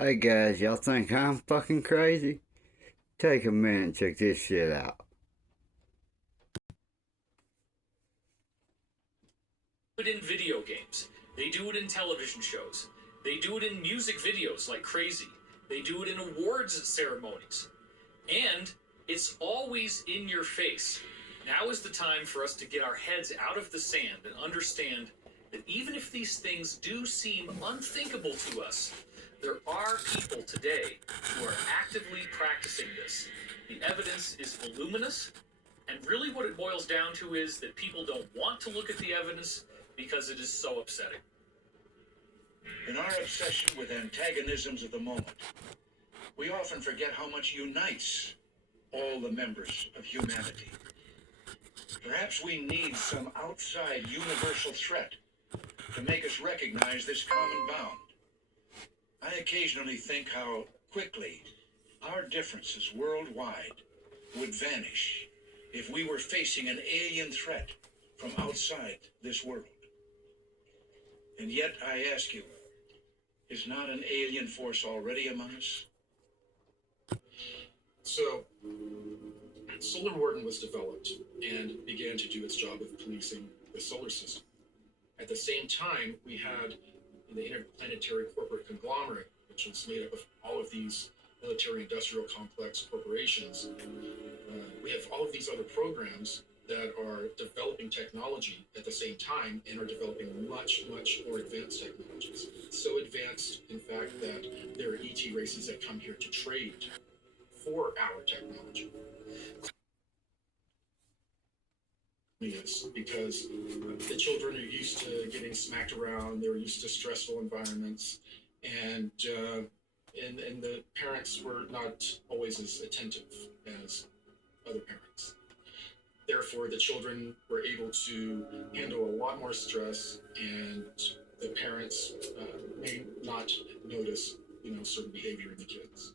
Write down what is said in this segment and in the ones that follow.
Hey guys, y'all think I'm fucking crazy? Take a minute and check this shit out. It in video games. They do it in television shows. They do it in music videos like crazy. They do it in awards ceremonies. And it's always in your face. Now is the time for us to get our heads out of the sand and understand that even if these things do seem unthinkable to us, there are people today who are actively practicing this. The evidence is voluminous, and really what it boils down to is that people don't want to look at the evidence because it is so upsetting. In our obsession with antagonisms of the moment, we often forget how much unites all the members of humanity. Perhaps we need some outside universal threat to make us recognize this common bound. I occasionally think how quickly our differences worldwide would vanish if we were facing an alien threat from outside this world. And yet, I ask you, is not an alien force already among us? So, Solar Warden was developed and began to do its job of policing the solar system. At the same time, we had the Interplanetary Corporate Conglomerate, which is made up of all of these military-industrial complex corporations. We have all of these other programs that are developing technology at the same time and are developing much, much more advanced technologies. So advanced, in fact, that there are ET races that come here to trade for our technology. Is because the children are used to getting smacked around, they're used to stressful environments, and the parents were not always as attentive as other parents. Therefore, the children were able to handle a lot more stress, and the parents may not notice, certain behavior in the kids.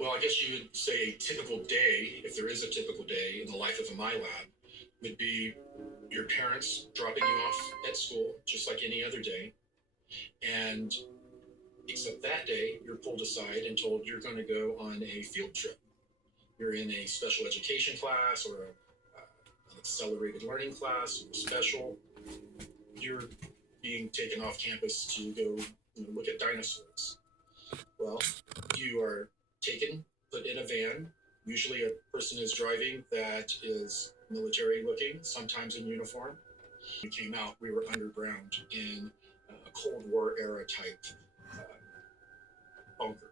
Well, I guess you would say a typical day, if there is a typical day in the life of a MyLab, would be your parents dropping you off at school, just like any other day. And except that day, you're pulled aside and told you're going to go on a field trip. You're in a special education class or an accelerated learning class, or special. You're being taken off campus to go look at dinosaurs. Well, you are taken, put in a van. Usually a person is driving that is military looking, sometimes in uniform. We came out, we were underground in a Cold War era type bunker.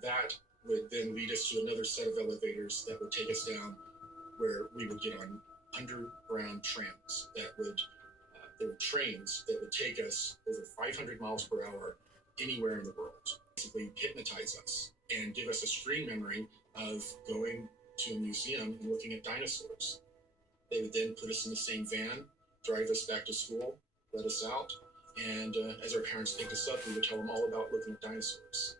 That would then lead us to another set of elevators that would take us down where we would get on underground trams that would, there were trains that would take us over 500 miles per hour anywhere in the world, basically hypnotize us and give us a screen memory of going to a museum and looking at dinosaurs. They would then put us in the same van, drive us back to school, let us out, and as our parents picked us up, we would tell them all about looking at dinosaurs.